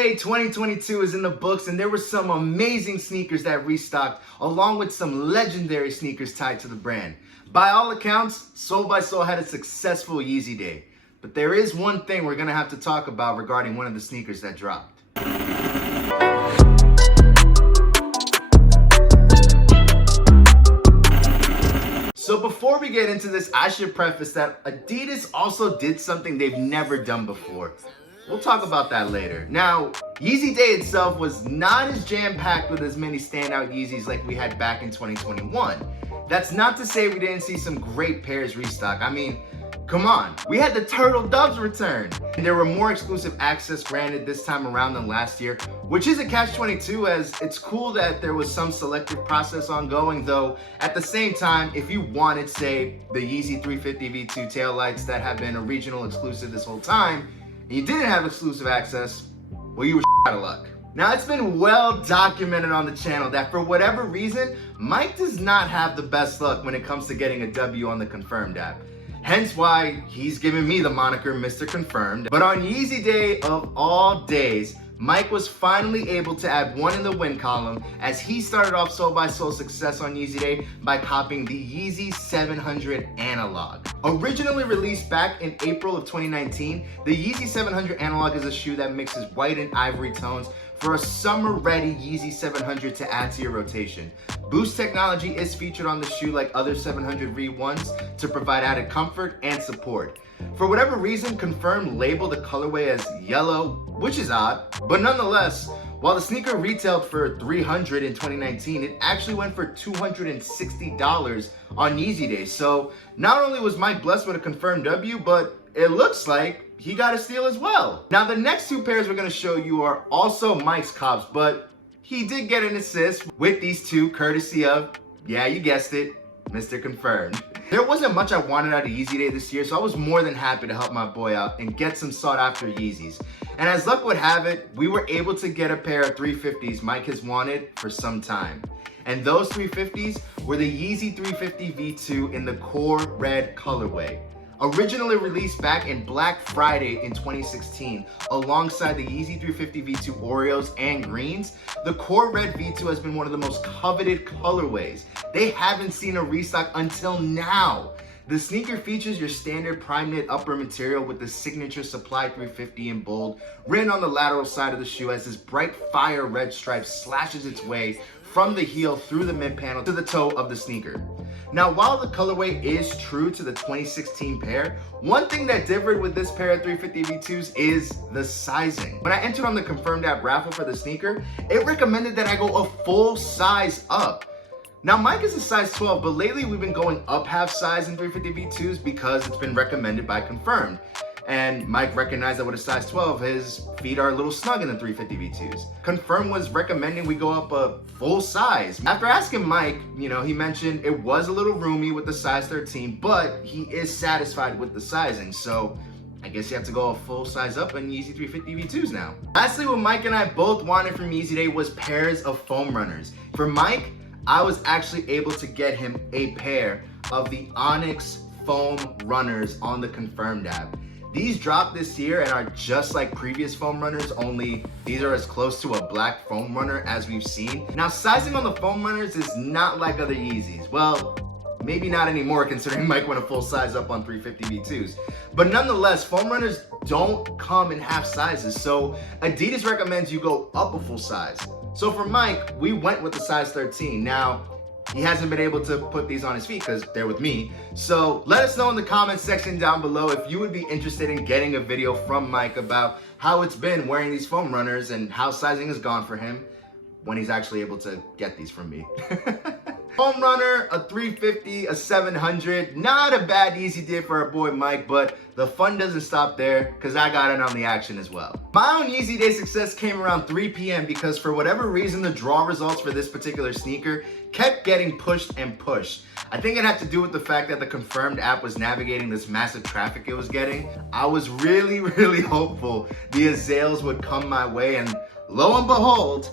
Day 2022 is in the books, and there were some amazing sneakers that restocked, along with some legendary sneakers tied to the brand. By all accounts, Soul by Soul had a successful Yeezy Day. But there is one thing we're gonna have to talk about regarding one of the sneakers that dropped. So before we get into this, I should preface that Adidas also did something they've never done before. We'll talk about that later. Now, Yeezy Day itself was not as jam-packed with as many standout Yeezys like we had back in 2021. That's not to say we didn't see some great pairs restock. I mean, come on. We had the Turtle Doves return. And there were more exclusive access granted this time around than last year, which is a catch-22, as it's cool that there was some selective process ongoing, though at the same time, if you wanted, say, the Yeezy 350 V2 taillights that have been a regional exclusive this whole time, and you didn't have exclusive access, well, you were out of luck. Now, it's been well documented on the channel that for whatever reason, Mike does not have the best luck when it comes to getting a W on the Confirmed app. Hence why he's given me the moniker Mr. Confirmed. But on Yeezy Day of all days, Mike was finally able to add one in the win column, as he started off Soul by Soul success on Yeezy Day by copying the Yeezy 700 Analog. Originally released back in April of 2019, the Yeezy 700 Analog is a shoe that mixes white and ivory tones for a summer-ready Yeezy 700 to add to your rotation. Boost technology is featured on the shoe like other 700 V1s to provide added comfort and support. For whatever reason, Confirmed labeled the colorway as yellow, which is odd, but nonetheless, while the sneaker retailed for $300 in 2019, it actually went for $260 on Yeezy Day. So not only was Mike blessed with a confirmed W, but it looks like he got a steal as well. Now, the next two pairs we're gonna show you are also Mike's cops, but he did get an assist with these two, courtesy of, yeah, you guessed it, Mr. Confirmed. There wasn't much I wanted out of Yeezy Day this year, so I was more than happy to help my boy out and get some sought after Yeezys. And as luck would have it, we were able to get a pair of 350s Mike has wanted for some time. And those 350s were the Yeezy 350 V2 in the core red colorway. Originally released back in Black Friday in 2016, alongside the Yeezy 350 V2 Oreos and Greens, the core red V2 has been one of the most coveted colorways. They haven't seen a restock until now. The sneaker features your standard prime knit upper material with the signature Supply 350 in bold, written on the lateral side of the shoe as this bright fire red stripe slashes its way from the heel through the mid panel to the toe of the sneaker. Now, while the colorway is true to the 2016 pair, one thing that differed with this pair of 350 V2s is the sizing. When I entered on the Confirmed app raffle for the sneaker, it recommended that I go a full size up. Now, Mike is a size 12, but lately we've been going up half size in 350 V2s because it's been recommended by Confirmed. And Mike recognized that with a size 12, his feet are a little snug in the 350 V2s. Confirmed was recommending we go up a full size. After asking Mike, he mentioned it was a little roomy with the size 13, but he is satisfied with the sizing. So I guess you have to go a full size up in Yeezy 350 V2s now. Lastly, what Mike and I both wanted from Yeezy Day was pairs of foam runners. For Mike, I was actually able to get him a pair of the Onyx foam runners on the Confirmed app. These dropped this year and are just like previous foam runners, only these are as close to a black foam runner as we've seen. Now, sizing on the foam runners is not like other Yeezys. Well, maybe not anymore considering Mike went a full size up on 350 V2s. But nonetheless, foam runners don't come in half sizes, so Adidas recommends you go up a full size. So for Mike, we went with the size 13. Now, he hasn't been able to put these on his feet because they're with me. So let us know in the comments section down below if you would be interested in getting a video from Mike about how it's been wearing these foam runners and how sizing has gone for him when he's actually able to get these from me. Foam runner, a 350, a 700, not a bad Yeezy Day for our boy Mike, but the fun doesn't stop there because I got in on the action as well. My own Yeezy Day success came around 3 p.m. because for whatever reason, the draw results for this particular sneaker kept getting pushed and pushed. I think it had to do with the fact that the Confirmed app was navigating this massive traffic it was getting. I was really, really hopeful the Azales would come my way, and lo and behold,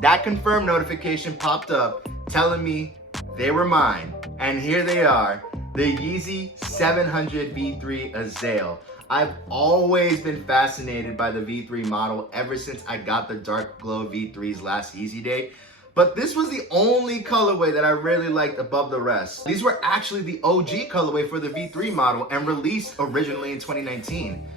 that Confirmed notification popped up telling me they were mine. And here they are, the Yeezy 700 V3 Azale. I've always been fascinated by the V3 model ever since I got the dark glow V3s last Yeezy Day. But this was the only colorway that I really liked above the rest. These were actually the OG colorway for the V3 model and released originally in 2019.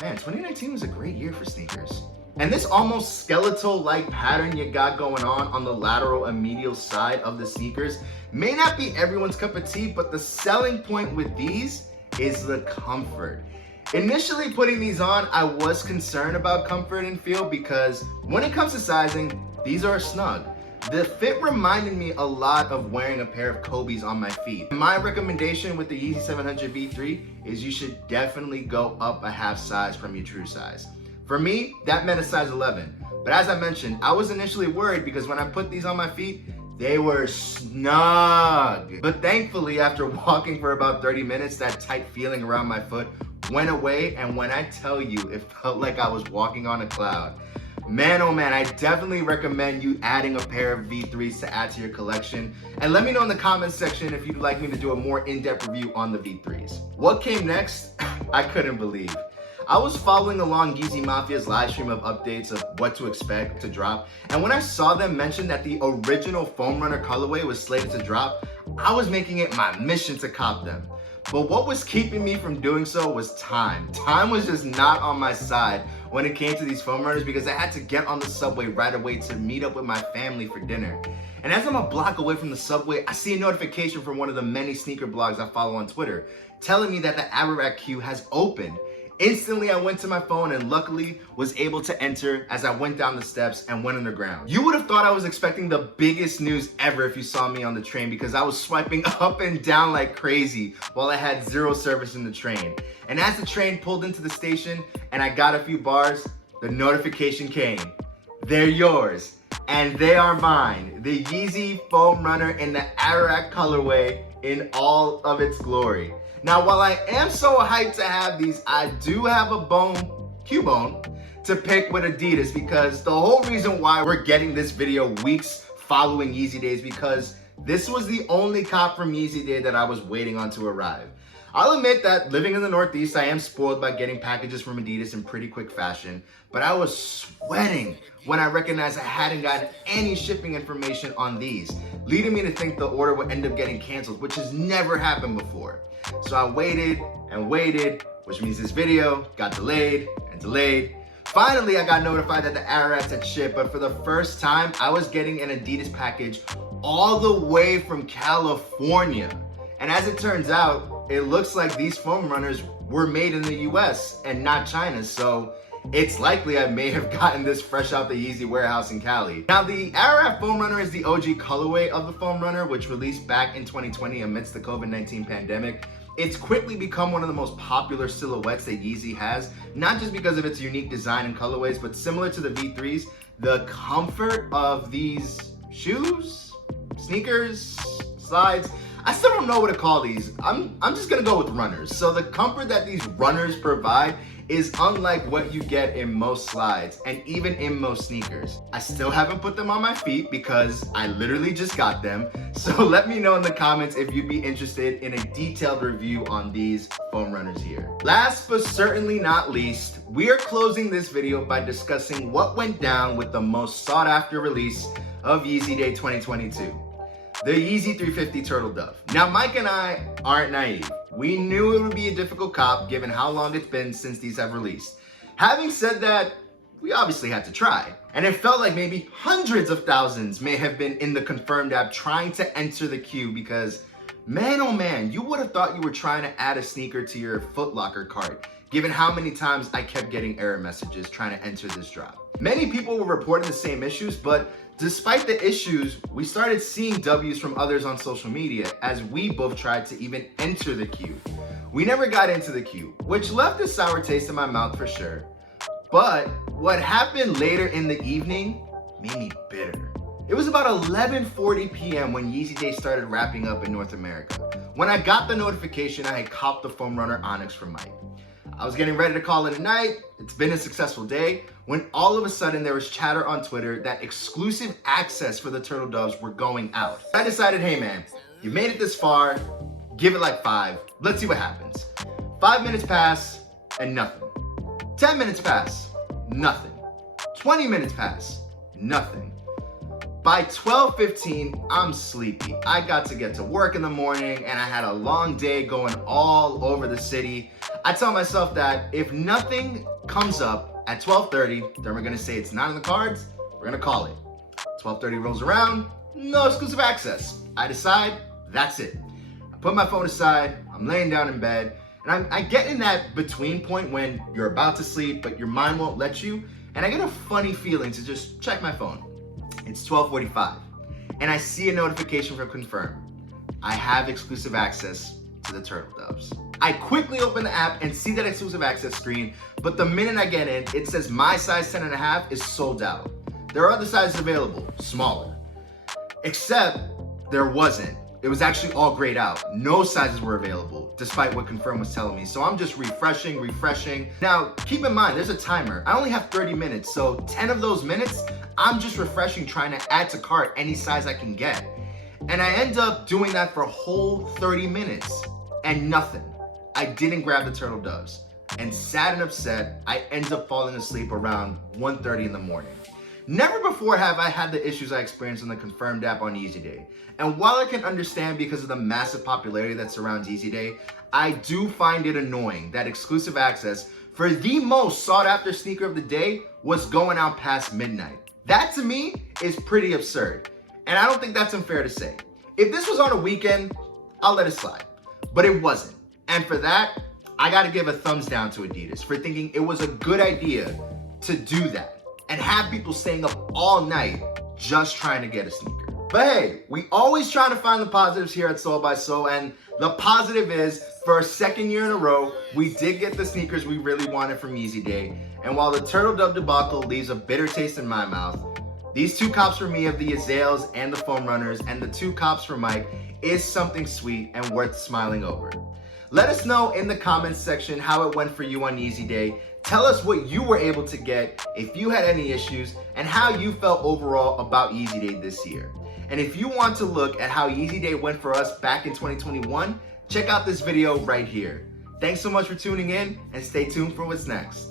Man, 2019 was a great year for sneakers. And this almost skeletal-like pattern you got going on the lateral and medial side of the sneakers may not be everyone's cup of tea, but the selling point with these is the comfort. Initially putting these on, I was concerned about comfort and feel because when it comes to sizing, these are snug. The fit reminded me a lot of wearing a pair of Kobe's on my feet. My recommendation with the Yeezy 700 V3 is you should definitely go up a half size from your true size. For me, that meant a size 11. But as I mentioned, I was initially worried because when I put these on my feet, they were snug. But thankfully, after walking for about 30 minutes, that tight feeling around my foot went away. And when I tell you, it felt like I was walking on a cloud. Man, oh man, I definitely recommend you adding a pair of V3s to add to your collection. And let me know in the comments section if you'd like me to do a more in-depth review on the V3s. What came next? I couldn't believe. I was following along Yeezy Mafia's live stream of updates of what to expect to drop, and when I saw them mention that the original Foam Runner colorway was slated to drop, I was making it my mission to cop them. But what was keeping me from doing so was time. Time was just not on my side when it came to these Foam Runners because I had to get on the subway right away to meet up with my family for dinner. And as I'm a block away from the subway, I see a notification from one of the many sneaker blogs I follow on Twitter telling me that the Adidas queue has opened. Instantly, I went to my phone and luckily was able to enter as I went down the steps and went underground. You would have thought I was expecting the biggest news ever if you saw me on the train because I was swiping up and down like crazy while I had zero service in the train. And as the train pulled into the station and I got a few bars, the notification came. They're yours and they are mine. The Yeezy Foam Runner in the Adidas colorway in all of its glory. Now, while I am so hyped to have these, I do have a Q-bone, to pick with Adidas because the whole reason why we're getting this video weeks following Yeezy Day is because this was the only cop from Yeezy Day that I was waiting on to arrive. I'll admit that living in the Northeast, I am spoiled by getting packages from Adidas in pretty quick fashion, but I was sweating when I recognized I hadn't gotten any shipping information on these, leading me to think the order would end up getting canceled, which has never happened before. So I waited and waited, which means this video got delayed and delayed. Finally, I got notified that the Adidas had shipped, but for the first time, I was getting an Adidas package all the way from California. And as it turns out, it looks like these Foam Runners were made in the US and not China, so it's likely I may have gotten this fresh out the Yeezy warehouse in Cali. Now, the Adidas Foam Runner is the OG colorway of the Foam Runner, which released back in 2020 amidst the COVID-19 pandemic. It's quickly become one of the most popular silhouettes that Yeezy has, not just because of its unique design and colorways, but similar to the V3s, the comfort of these shoes, sneakers, slides, I still don't know what to call these. I'm just gonna go with runners. So the comfort that these runners provide is unlike what you get in most slides and even in most sneakers. I still haven't put them on my feet because I literally just got them. So let me know in the comments if you'd be interested in a detailed review on these Foam Runners here. Last but certainly not least, we are closing this video by discussing what went down with the most sought after release of Yeezy Day 2022. The Yeezy 350 Turtle Dove. Now, Mike and I aren't naive. We knew it would be a difficult cop given how long it's been since these have released. Having said that, we obviously had to try. And it felt like maybe hundreds of thousands may have been in the confirmed app trying to enter the queue because, man oh man, you would have thought you were trying to add a sneaker to your Foot Locker cart, given how many times I kept getting error messages trying to enter this drop. Many people were reporting the same issues, but despite the issues, we started seeing W's from others on social media as we both tried to even enter the queue. We never got into the queue, which left a sour taste in my mouth for sure. But what happened later in the evening made me bitter. It was about 11:40 p.m. when Yeezy Day started wrapping up in North America. When I got the notification, I had copped the Foam Runner Onyx from Mike. I was getting ready to call it a night. It's been a successful day when all of a sudden there was chatter on Twitter that exclusive access for the Turtle Doves were going out. I decided, hey man, you made it this far, give it like 5. Let's see what happens. 5 minutes pass, and nothing. 10 minutes pass, nothing. 20 minutes pass, nothing. By 12:15, I'm sleepy. I got to get to work in the morning and I had a long day going all over the city. I tell myself that if nothing comes up at 12:30, then we're gonna say it's not in the cards, we're gonna call it. 12:30 rolls around, no exclusive access. I decide, that's it. I put my phone aside, I'm laying down in bed, and I get in that between point when you're about to sleep, but your mind won't let you, and I get a funny feeling to just check my phone. It's 12:45, and I see a notification from Confirm. I have exclusive access to the Turtle Doves. I quickly open the app and see that exclusive access screen, but the minute I get in, it says my size 10.5 is sold out. There are other sizes available, smaller. Except there wasn't. It was actually all grayed out. No sizes were available, despite what Confirm was telling me. So I'm just refreshing. Now, keep in mind, there's a timer. I only have 30 minutes, so 10 of those minutes, I'm just refreshing, trying to add to cart any size I can get. And I end up doing that for a whole 30 minutes and nothing. I didn't grab the Turtle Doves. And sad and upset, I end up falling asleep around 1:30 in the morning. Never before have I had the issues I experienced on the Confirmed app on Yeezy Day. And while I can understand because of the massive popularity that surrounds Yeezy Day, I do find it annoying that exclusive access for the most sought after sneaker of the day was going out past midnight. That to me is pretty absurd. And I don't think that's unfair to say. If this was on a weekend, I'll let it slide. But it wasn't. And for that, I gotta give a thumbs down to Adidas for thinking it was a good idea to do that and have people staying up all night just trying to get a sneaker. But hey, we always try to find the positives here at Soul by Soul, and the positive is, for a second year in a row, we did get the sneakers we really wanted from Yeezy Day. And while the Turtle Dove debacle leaves a bitter taste in my mouth, these 2 cops for me of the Azales and the Foam Runners, and the 2 cops for Mike, is something sweet and worth smiling over. Let us know in the comments section how it went for you on Yeezy Day. Tell us what you were able to get, if you had any issues, and how you felt overall about Yeezy Day this year. And if you want to look at how Yeezy Day went for us back in 2021, check out this video right here. Thanks so much for tuning in, and stay tuned for what's next.